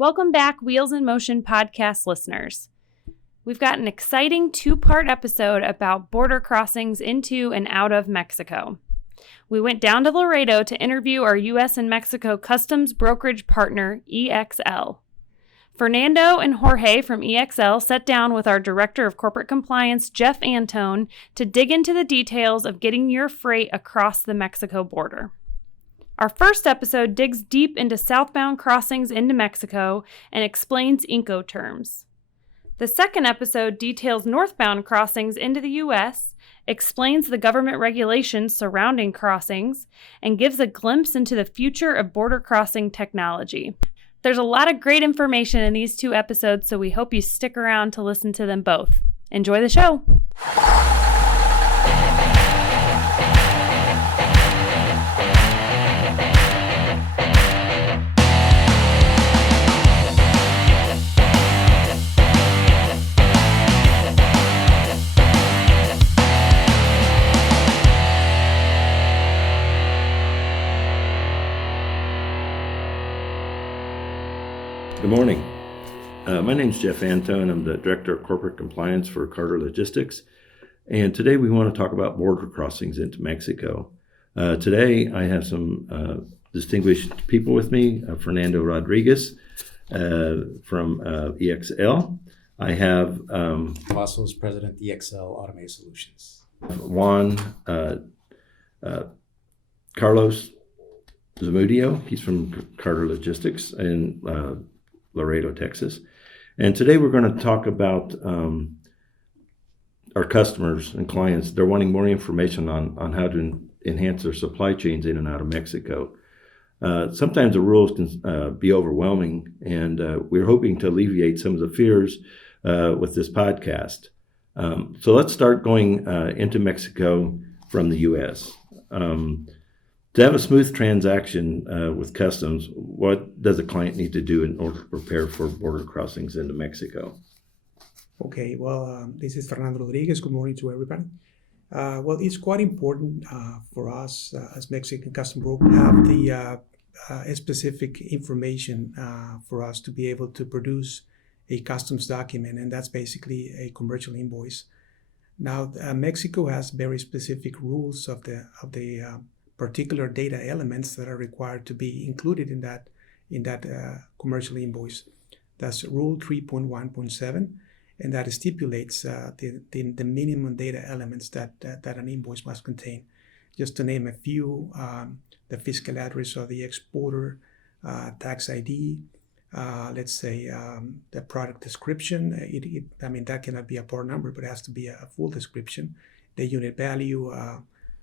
Welcome back, Wheels in Motion podcast listeners. We've got an exciting two-part episode about border crossings into and out of Mexico. We went down to Laredo to interview our U.S. and Mexico customs brokerage partner, EXL. Fernando and Jorge from EXL sat down with our Director of Corporate Compliance, Jeff Antone, to dig into the details of getting your freight across the Mexico border. Our first episode digs deep into southbound crossings into Mexico and explains Incoterms. The second episode details northbound crossings into the U.S., explains the government regulations surrounding crossings, and gives a glimpse into the future of border crossing technology. There's a lot of great information in these two episodes, so we hope you stick around to listen to them both. Enjoy the show! Good morning. My name is Jeff Antone. I'm the Director of Corporate Compliance for Carter Logistics. And today we want to talk about border crossings into Mexico. Today I have some distinguished people with me. Fernando Rodriguez from EXL. I have Vasos, President, EXL Automated Solutions. Juan Carlos Zamudio. He's from Carter Logistics in Laredo, Texas. And today we're going to talk about our customers and clients. They're wanting more information on how to enhance their supply chains in and out of Mexico. Sometimes the rules can be overwhelming, and we're hoping to alleviate some of the fears with this podcast. So let's start going into Mexico from the U.S. To have a smooth transaction with customs, what does a client need to do in order to prepare for border crossings into Mexico? Okay, well, this is Fernando Rodriguez. Good morning to everybody. Well, it's quite important for us as Mexican customs broker to have the specific information for us to be able to produce a customs document, and that's basically a commercial invoice. Now, Mexico has very specific rules of the particular data elements that are required to be included in that commercial invoice. That's Rule 3.1.7, and that stipulates the minimum data elements that an invoice must contain. Just to name a few, the fiscal address of the exporter, tax ID, let's say the product description. That cannot be a part number, but it has to be a full description. The unit value,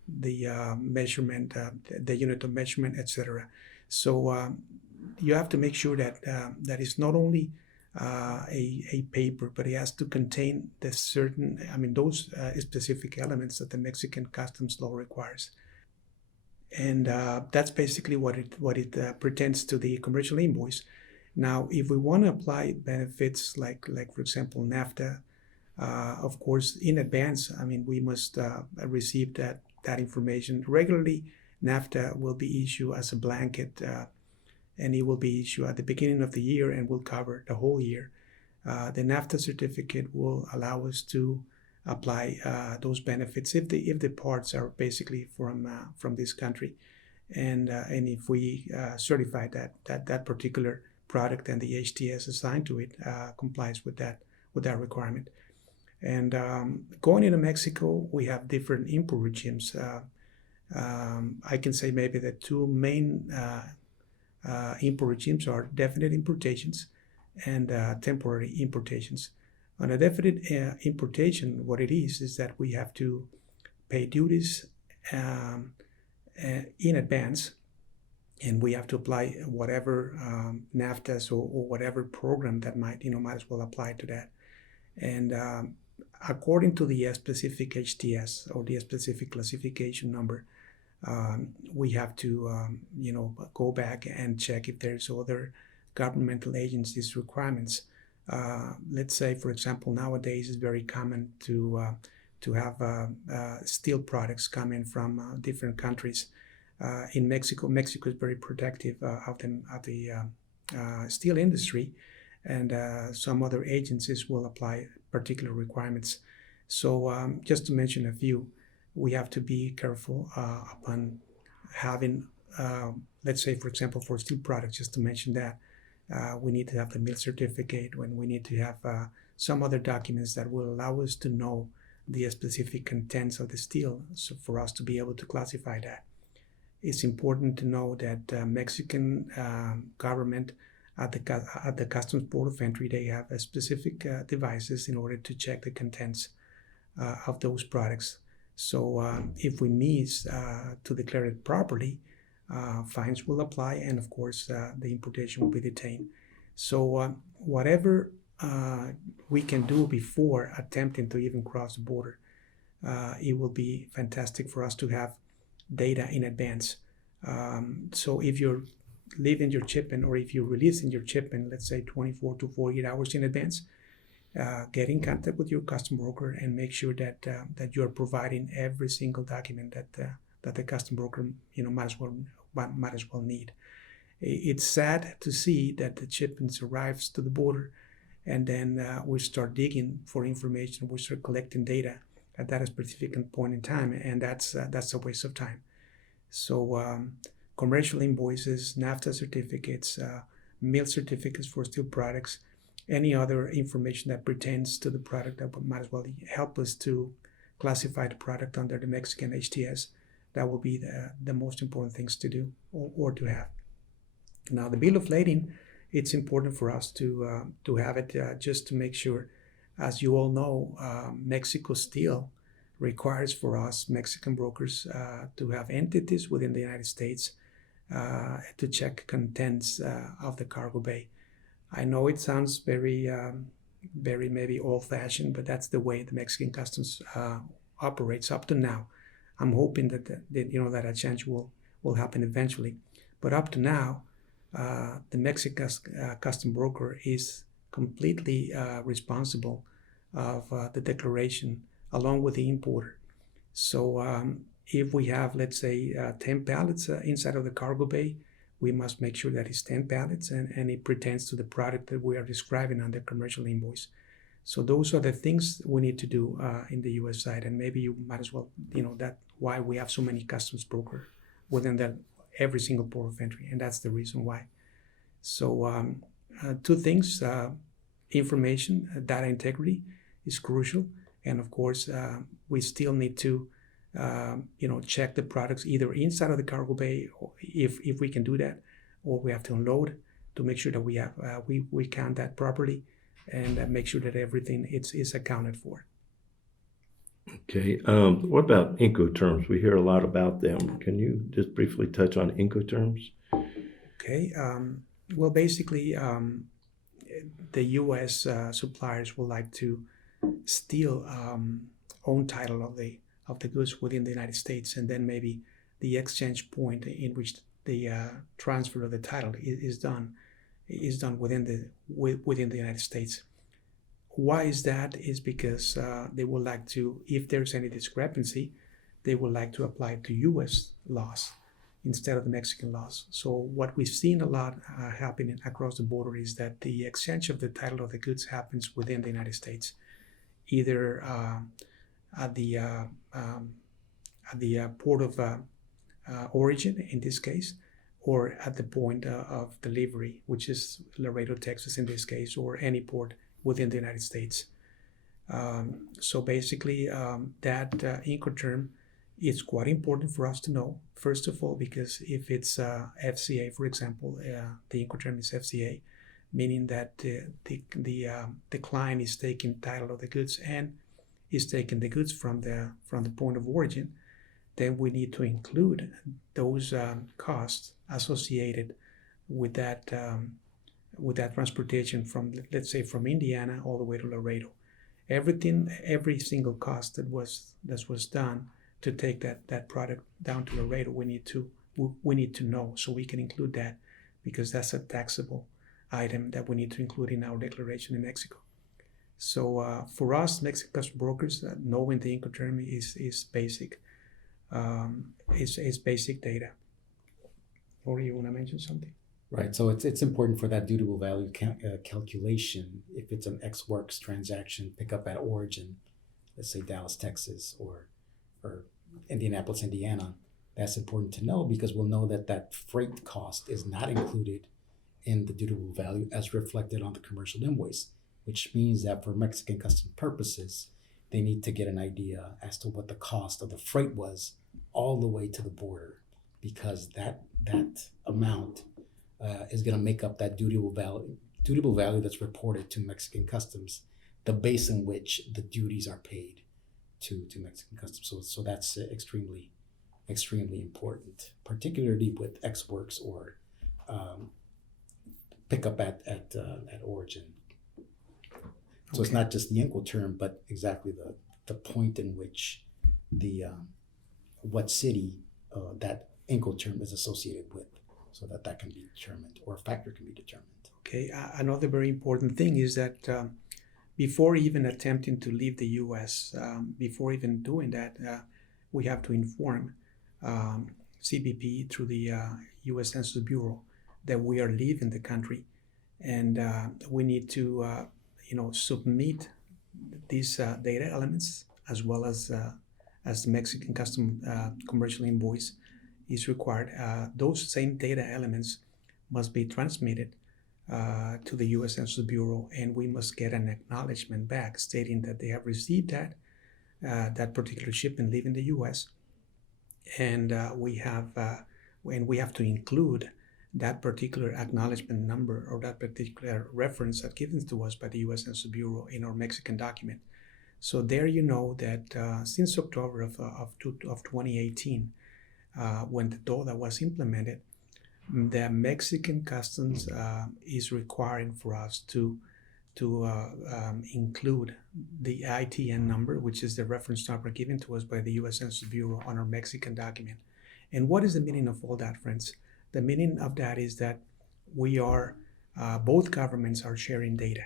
the measurement, the unit of measurement, etc. So you have to make sure that that is not only a paper, but it has to contain those specific elements that the Mexican customs law requires. And that's basically what it pretends to the commercial invoice. Now, if we want to apply benefits like for example NAFTA, of course in advance, we must receive that information regularly. NAFTA will be issued as a blanket, and it will be issued at the beginning of the year and will cover the whole year. The NAFTA certificate will allow us to apply those benefits if the parts are basically from this country, and if we certify that particular product and the HTS assigned to it complies with that requirement. And going into Mexico, we have different import regimes. I can say maybe the two main import regimes are definite importations and temporary importations. On a definite importation, what it is that we have to pay duties in advance, and we have to apply whatever NAFTAs or whatever program that might as well apply to that. And according to the specific HTS or the specific classification number, we have to go back and check if there's other governmental agencies' requirements. Let's say, for example, nowadays it's very common to have steel products coming from different countries. In Mexico is very protective of steel industry, and some other agencies will apply particular requirements. So just to mention a few, we have to be careful upon having, let's say, for example, for steel products, just to mention that, we need to have the mill certificate, when we need to have some other documents that will allow us to know the specific contents of the steel, so for us to be able to classify that. It's important to know that Mexican government at the Customs Port of Entry, they have a specific devices in order to check the contents of those products. So if we miss to declare it properly, fines will apply, and of course the importation will be detained. So whatever we can do before attempting to even cross the border, it will be fantastic for us to have data in advance. So if you're leaving your shipment, or if you're releasing your shipment, let's say 24 to 48 hours in advance, get in contact with your custom broker and make sure that that you are providing every single document that the custom broker might as well need. It's sad to see that the shipments arrives to the border, and then we start digging for information, we start collecting data at that specific point in time, and that's a waste of time. So commercial invoices, NAFTA certificates, mill certificates for steel products, any other information that pertains to the product that might as well help us to classify the product under the Mexican HTS. That will be the most important things to do or to have. Now, the bill of lading, it's important for us to have it just to make sure. As you all know, Mexico Steel requires for us Mexican brokers to have entities within the United States to check contents of the cargo bay. I know it sounds very maybe old-fashioned, but that's the way the Mexican Customs operates up to now. I'm hoping that that a change will happen eventually, but up to now, the Mexican custom broker is completely responsible of the declaration along with the importer. So if we have, let's say, 10 pallets inside of the cargo bay, we must make sure that it's 10 pallets and it pertains to the product that we are describing on the commercial invoice. So those are the things we need to do in the U.S. side, and maybe you might as well, that's why we have so many customs broker within every single port of entry, and that's the reason why. So two things: information, data integrity is crucial, and of course, we still need to, check the products either inside of the cargo bay, or if we can do that, or we have to unload to make sure that we have we count that properly, and make sure that everything is accounted for. Okay. What about Incoterms? We hear a lot about them. Can you just briefly touch on Incoterms? Okay. Well, basically, the U.S. Suppliers would like to still own title of the goods within the United States, and then maybe the exchange point in which the transfer of the title is done within the United States. Why is that? Is because they would like to, if there's any discrepancy, they would like to apply to U.S. laws instead of the Mexican laws. So what we've seen a lot happening across the border is that the exchange of the title of the goods happens within the United States, either at the port of origin in this case, or at the point of delivery, which is Laredo, Texas in this case, or any port within the United States. So basically, that Incoterm is quite important for us to know, first of all, because if it's FCA, for example, the Incoterm is FCA, meaning that the client is taking title of the goods and is taking the goods from the point of origin, then we need to include those costs associated with that transportation from, let's say, from Indiana all the way to Laredo. Every single cost that was done to take that product down to Laredo, we need to know, so we can include that, because that's a taxable item that we need to include in our declaration in Mexico. So for us, Mexican customs brokers, knowing the Incoterm is basic. Is basic data. Or you want to mention something? Right. So it's important for that dutiable value calculation. If it's an Ex Works transaction, pick up at origin, let's say Dallas, Texas, or Indianapolis, Indiana. That's important to know because we'll know that that freight cost is not included in the dutiable value as reflected on the commercial invoice, which means that for Mexican custom purposes, they need to get an idea as to what the cost of the freight was all the way to the border, because that amount is going to make up that dutiable value that's reported to Mexican customs, the base in which the duties are paid to Mexican customs. So that's extremely important, particularly with Ex Works or pick up at origin. So it's not just the Incoterm, but exactly the point in which the what city that Incoterm is associated with, so that can be determined, or a factor can be determined. Okay, another very important thing is that before even attempting to leave the U.S., before even doing that, we have to inform CBP through the U.S. Census Bureau that we are leaving the country, and we need to submit these data elements as well as the Mexican custom commercial invoice is required. Those same data elements must be transmitted to the U.S. Census Bureau, and we must get an acknowledgement back stating that they have received that particular shipment leaving the U.S. And we have to include that particular acknowledgement number or that particular reference that given to us by the U.S. Census Bureau in our Mexican document. So there you know that since October of 2018, when the DODA was implemented, the Mexican Customs is requiring for us to include the ITN number, which is the reference number given to us by the U.S. Census Bureau on our Mexican document. And what is the meaning of all that, friends? The meaning of that is that we are, both governments are sharing data.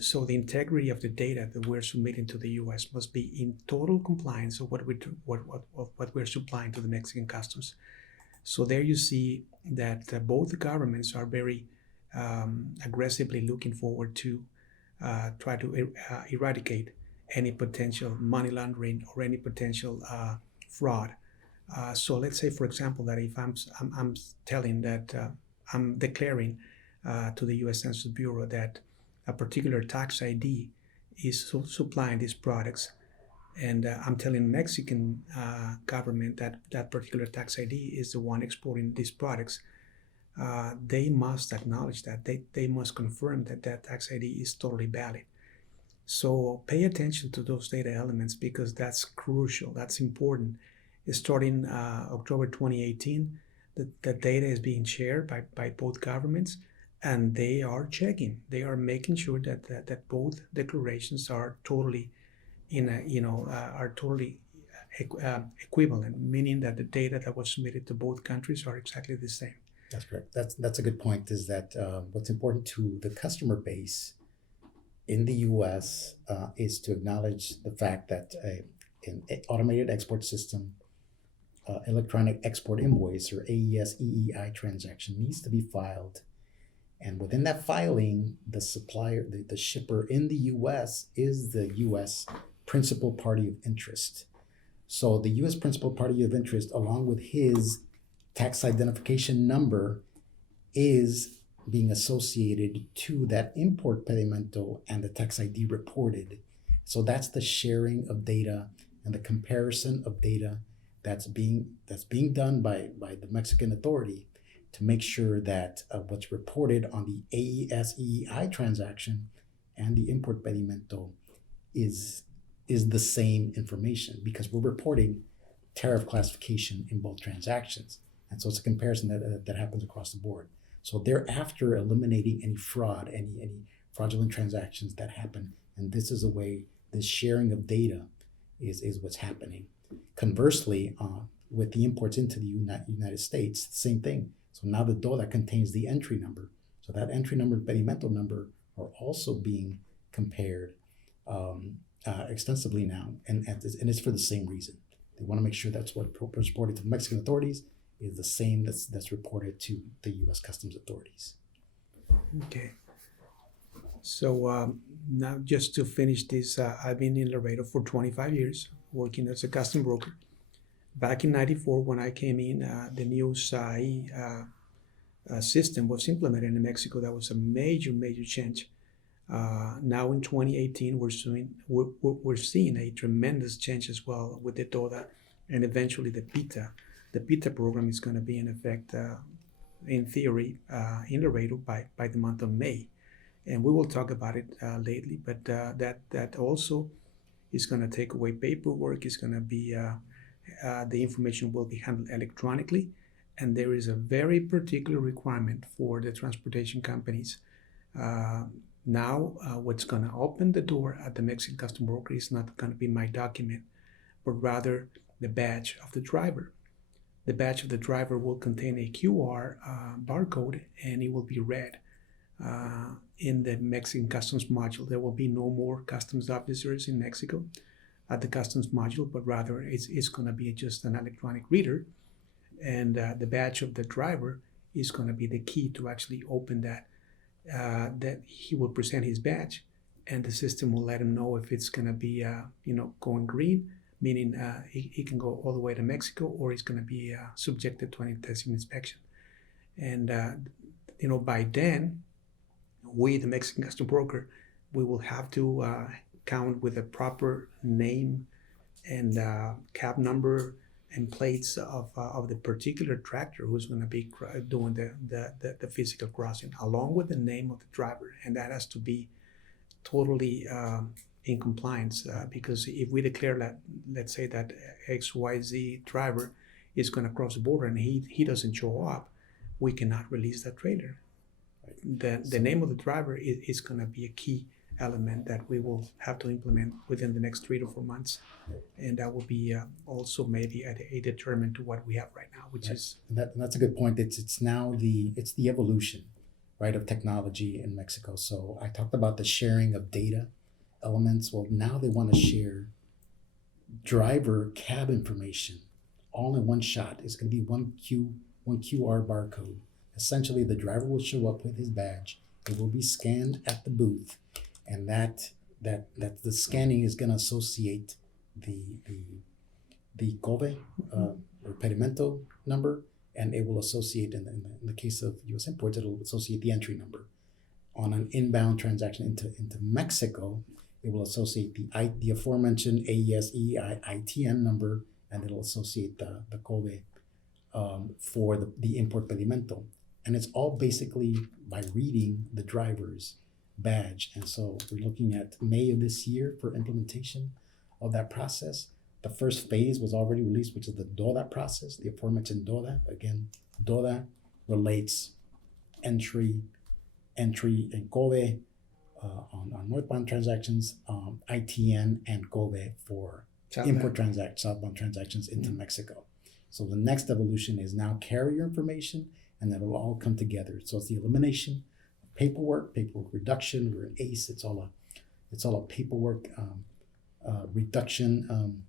So the integrity of the data that we're submitting to the U.S. must be in total compliance of what we're supplying to the Mexican Customs. So there you see that both governments are very aggressively looking forward to try to eradicate any potential money laundering or any potential fraud. So let's say, for example, that if I'm telling that I'm declaring to the U.S. Census Bureau that a particular tax ID is supplying these products, and I'm telling Mexican government that that particular tax ID is the one exporting these products, they must acknowledge that. They must confirm that that tax ID is totally valid. So pay attention to those data elements because that's crucial. That's important. Starting October 2018, the data is being shared by both governments, and they are checking. They are making sure that both declarations are totally equivalent, meaning that the data that was submitted to both countries are exactly the same. That's correct. That's a good point. Is that what's important to the customer base in the U.S. Is to acknowledge the fact that an automated export system, electronic export invoice or AES EEI transaction needs to be filed, and within that filing, the supplier, the shipper in the U.S. is the U.S. principal party of interest. So the U.S. principal party of interest, along with his tax identification number, is being associated to that import pedimento and the tax ID reported. So that's the sharing of data and the comparison of data that's being done by the Mexican authority to make sure that what's reported on the AES EEI transaction and the import pedimento is the same information, because we're reporting tariff classification in both transactions. And so it's a comparison that happens across the board. So thereafter, eliminating any fraud, any fraudulent transactions that happen. And this is a way, this sharing of data is what's happening. Conversely, with the imports into the United States, same thing. So now the DODA contains the entry number. So that entry number and pedimento number are also being compared extensively now. And it's for the same reason. They want to make sure that's what was reported to the Mexican authorities is the same that's reported to the U.S. Customs authorities. Okay. So now just to finish this, I've been in Laredo for 25 years working as a custom broker. Back in 94, when I came in, the new SAI system was implemented in Mexico. That was a major change. Now in 2018, we're seeing a tremendous change as well with the DODA and eventually the PITA. The PITA program is going to be in effect, in theory, in Laredo by the month of May. And we will talk about it lately, but that also is going to take away paperwork. It's going to be, the information will be handled electronically. And there is a very particular requirement for the transportation companies. Now, what's going to open the door at the Mexican custom broker is not going to be my document, but rather the badge of the driver. The badge of the driver will contain a QR barcode, and it will be read in the Mexican customs module. There will be no more customs officers in Mexico at the customs module, but rather it's going to be just an electronic reader, and the badge of the driver is going to be the key to actually open that. That he will present his badge, and the system will let him know if it's going to be, going green, meaning he can go all the way to Mexico, or he's going to be subjected to an intensive inspection. And by then, we, the Mexican custom broker, we will have to count with a proper name and cab number and plates of the particular tractor who's going to be doing the physical crossing, along with the name of the driver. And that has to be totally in compliance, because if we declare that, let's say that XYZ driver is going to cross the border and he doesn't show up, we cannot release that trailer. The name of the driver is going to be a key element that we will have to implement within the next 3 to 4 months, and that will be also maybe a determinant to what we have right now, which is that's a good point. It's now the evolution, right, of technology in Mexico. So I talked about the sharing of data elements. Well, now they want to share driver cab information all in one shot. It's going to be one QR barcode. Essentially, the driver will show up with his badge. It will be scanned at the booth, and that the scanning is going to associate the COBE or pedimento number, and it will associate in the case of U.S. imports, it will associate the entry number. On an inbound transaction into Mexico, it will associate the aforementioned AESE ITN number, and it'll associate the COBE for the import pedimento. And it's all basically by reading the driver's badge. And so we're looking at May of this year for implementation of that process. The first phase was already released, which is the DODA process, the aforementioned DODA. Again, DODA relates entry and COBE on northbound transactions, ITN and COBE for import southbound transactions into Mexico. So the next evolution is now carrier information, and that will all come together. So it's the elimination of paperwork reduction. We're an ACE. It's all a paperwork reduction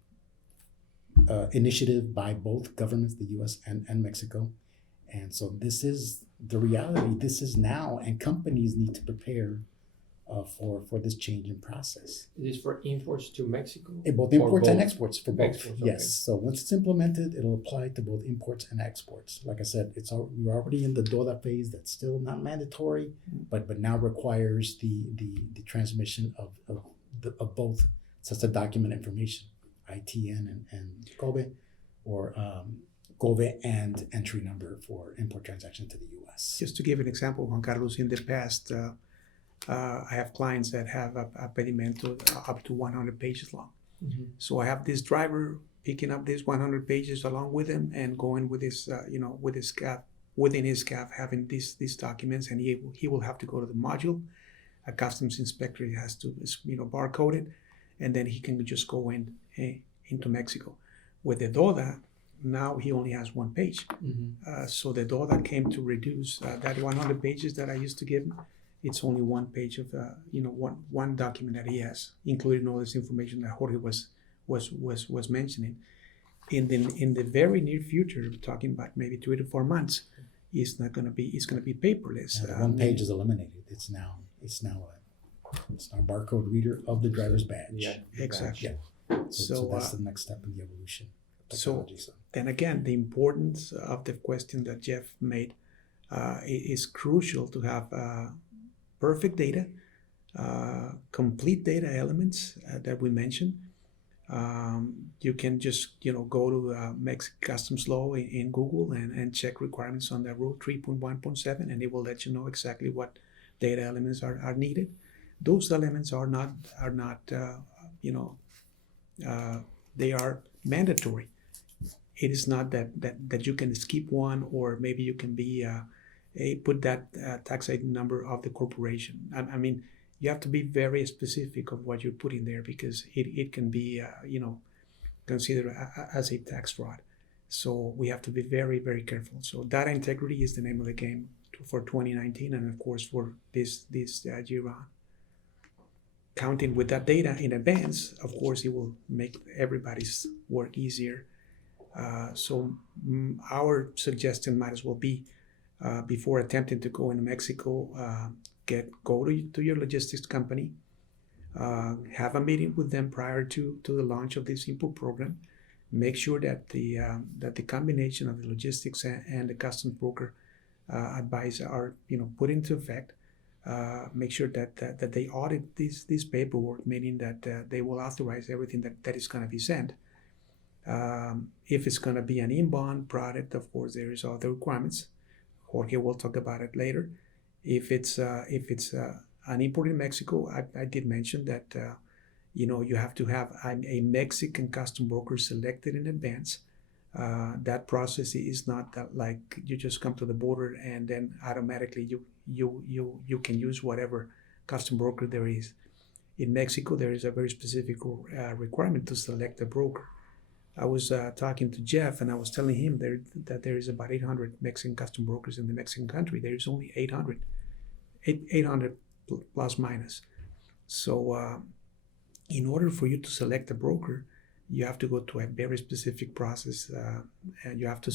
initiative by both governments, the U.S. and Mexico. And so this is the reality. This is now, and companies need to prepare for this change in process. Is this for imports to Mexico? Both imports and exports, for both. Exports, yes. okay. So once it's implemented, it'll apply to both imports and exports. Like I said, we're already in the DODA phase. That's still not mandatory, but now requires the transmission of both sets of document information, ITN and COBE, or COBE and entry number for import transaction to the U.S. just to give an example, Juan Carlos. In the past, I have clients that have a pedimento up to 100 pages long. Mm-hmm. So I have this driver picking up these 100 pages along with him and going with his, with his cab, within his cab, having these documents, and he will have to go to the module. A customs inspector has to, barcode it, and then he can just go into Mexico. With the DODA, now he only has one page. Mm-hmm. So the DODA came to reduce that 100 pages that I used to give him. It's only one page of one document that he has, including all this information that Jorge was mentioning. in the very near future, talking about maybe 3 to 4 months, it's going to be paperless. The one page is eliminated. It's now a barcode reader of the driver's badge. Yeah. Exactly. Yeah. So So, that's the next step in the evolution of so- technology. So Then again, the importance of the question that Jeff made is crucial to have perfect data, complete data elements that we mentioned. You can just go to Mexican Customs Law in Google and check requirements on the Rule 3.1.7, and it will let you know exactly what data elements are needed. Those elements are not they are mandatory. It is not that you can skip one, or maybe you can be put that tax ID number of the corporation. I mean, you have to be very specific of what you're putting there, because it can be considered as a tax fraud. So we have to be very, very careful. So data integrity is the name of the game for 2019, and of course for this year on. Counting with that data in advance, of course, it will make everybody's work easier. So our suggestion might as well be, before attempting to go into Mexico, go to your logistics company, have a meeting with them prior to the launch of this input program. Make sure that the combination of the logistics and the customs broker advice are put into effect. Make sure that they audit this paperwork, meaning that they will authorize everything that is going to be sent. If it's going to be an inbound product, of course, there is other requirements. Jorge will talk about it later. If it's an import in Mexico, I did mention that you have to have a Mexican custom broker selected in advance. That process is not that like you just come to the border and then automatically you can use whatever custom broker there is. In Mexico, there is a very specific requirement to select a broker. I was talking to Jeff, and I was telling him that there is about 800 Mexican custom brokers in the Mexican country. There is only 800 plus minus. So in order for you to select a broker, you have to go to a very specific process, and you have to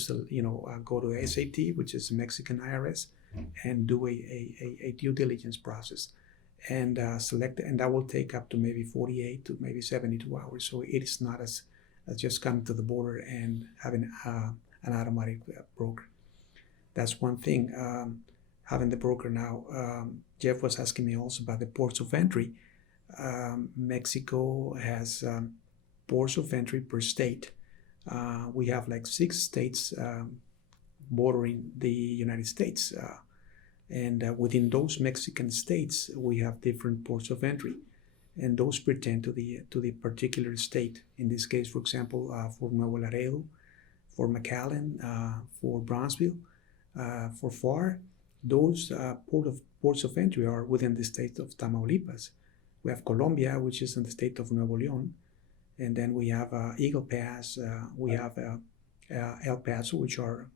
go to SAT, which is Mexican IRS, and do a due diligence process, and select, and that will take up to maybe 48 to maybe 72 hours. So it is not as just coming to the border and having an automatic broker. That's one thing. Having the broker now, Jeff was asking me also about the ports of entry. Mexico has ports of entry per state. We have like 6 states bordering the United States. And within those Mexican states, we have different ports of entry. And those pertain to the particular state. In this case, for example, for Nuevo Laredo, for McAllen, for Brownsville, for FAR, those ports of entry are within the state of Tamaulipas. We have Colombia, which is in the state of Nuevo León, and then we have Eagle Pass. We have El Paso, which are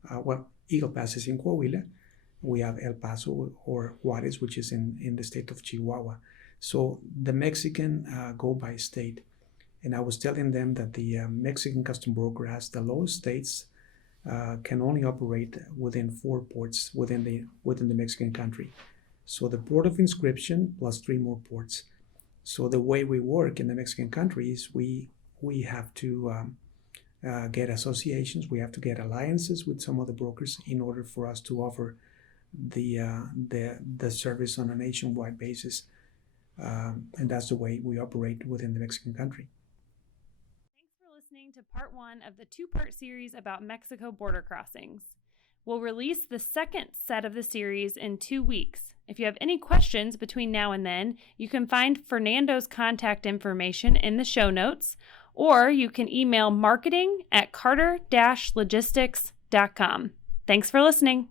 Eagle Pass is in Coahuila. We have El Paso or Juarez, which is in the state of Chihuahua. So the Mexican go by state, and I was telling them that the Mexican custom broker has the lowest states can only operate within 4 ports within the Mexican country. So the port of inscription plus 3 more ports. So the way we work in the Mexican country is we have to get associations, we have to get alliances with some of the brokers in order for us to offer the service on a nationwide basis. And that's the way we operate within the Mexican country. Thanks for listening to part 1 of the 2-part series about Mexico border crossings. We'll release the second set of the series in 2 weeks. If you have any questions between now and then, you can find Fernando's contact information in the show notes, or you can email marketing@carter-logistics.com. Thanks for listening.